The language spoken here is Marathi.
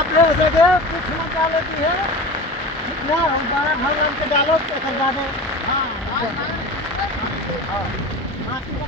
आप ले सके कुछ मत डालो दी है ना बड़ा भगवान के डालो तो कर दो। हाँ हाँ माटी का